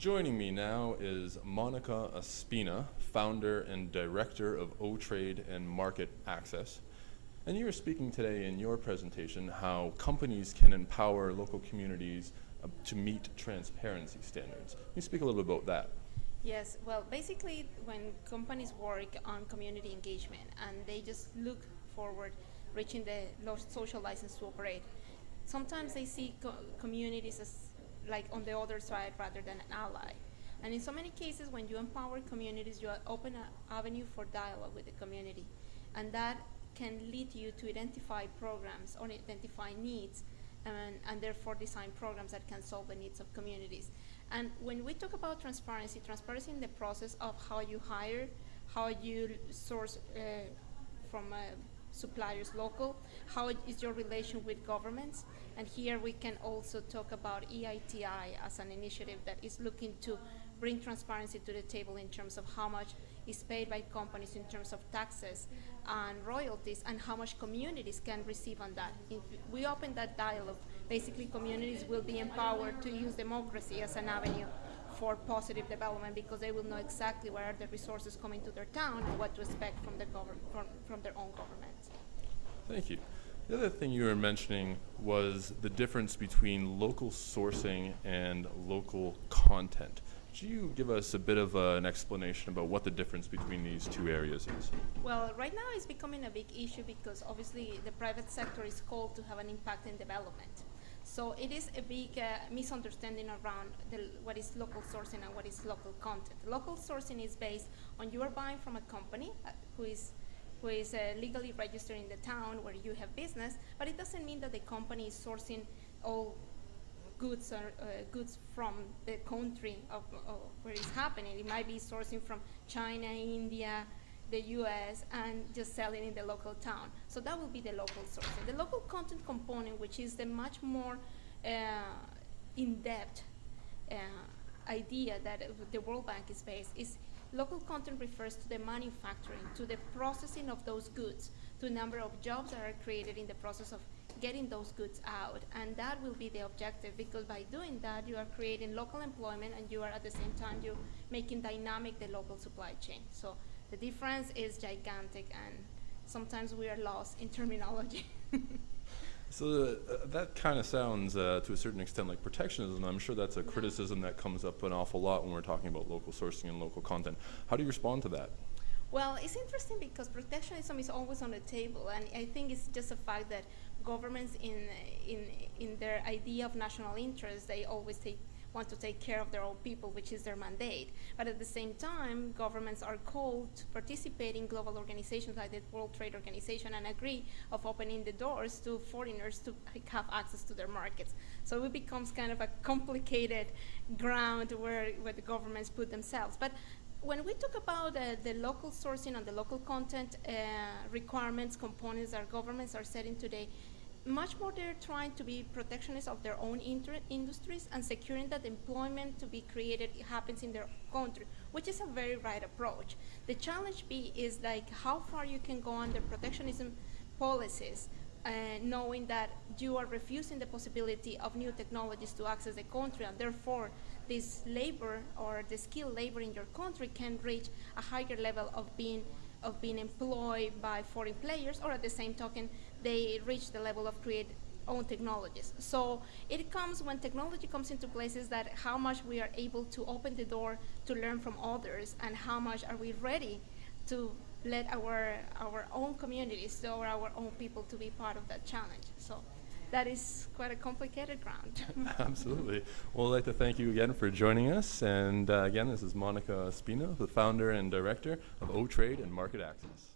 Joining me now is Monica Ospina, founder and director of O-Trade and Market Access. And you were speaking today in your presentation how companies can empower local communities to meet transparency standards. Can you speak a little bit about that? Yes, well, basically, when companies work on community engagement and they just look forward reaching the social license to operate, sometimes they see communities as like on the other side rather than an ally. And in so many cases, when you empower communities, you open an avenue for dialogue with the community. And that can lead you to identify programs or identify needs and therefore design programs that can solve the needs of communities. And when we talk about transparency, transparency in the process of how you hire, how you source from suppliers local, how is your relation with governments, and here we can also talk about EITI as an initiative that is looking to bring transparency to the table in terms of how much is paid by companies in terms of taxes and royalties and how much communities can receive on that. If we open that dialogue, basically communities will be empowered to use democracy as an avenue for positive development because they will know exactly where are the resources coming to their town and what to expect from, from their own government. Thank you. The other thing you were mentioning was the difference between local sourcing and local content. Could you give us a bit of an explanation about what the difference between these two areas is? Well, right now it's becoming a big issue because obviously the private sector is called to have an impact in development. So it is a big misunderstanding around what is local sourcing and what is local content. Local sourcing is based on you are buying from a company who is legally registered in the town where you have business, but it doesn't mean that the company is sourcing all goods or goods from the country of where it's happening. It might be sourcing from China, India, the US, and just selling in the local town. So that will be the local sourcing. The local content component, which is the much more in-depth idea that the World Bank is based, is local content refers to the manufacturing, to the processing of those goods, to the number of jobs that are created in the process of getting those goods out. And that will be the objective, because by doing that, you are creating local employment and you are at the same time you're making dynamic the local supply chain. So the difference is gigantic, and sometimes we are lost in terminology. So that kind of sounds, to a certain extent, like protectionism. I'm sure that's a criticism that comes up an awful lot when we're talking about local sourcing and local content. How do you respond to that? Well, it's interesting because protectionism is always on the table, and I think it's just a fact that governments in their idea of national interest, they always want to take care of their own people, which is their mandate. But at the same time, governments are called to participate in global organizations like the World Trade Organization and agree of opening the doors to foreigners to have access to their markets. So it becomes kind of a complicated ground where the governments put themselves. But when we talk about the local sourcing and the local content requirements, components that governments are setting today, much more they're trying to be protectionists of their own industries and securing that employment to be created happens in their country, which is a very right approach. The challenge is like how far you can go under protectionism policies, knowing that you are refusing the possibility of new technologies to access the country, and therefore this labor or the skilled labor in your country can reach a higher level of being employed by foreign players, or at the same token, they reach the level of create own technologies. So it comes when technology comes into places that how much we are able to open the door to learn from others, and how much are we ready to let our own communities or our own people to be part of that challenge. So that is quite a complicated ground. Absolutely. Well, I'd like to thank you again for joining us. And again, this is Monica Ospina, the founder and director of O-Trade and Market Access.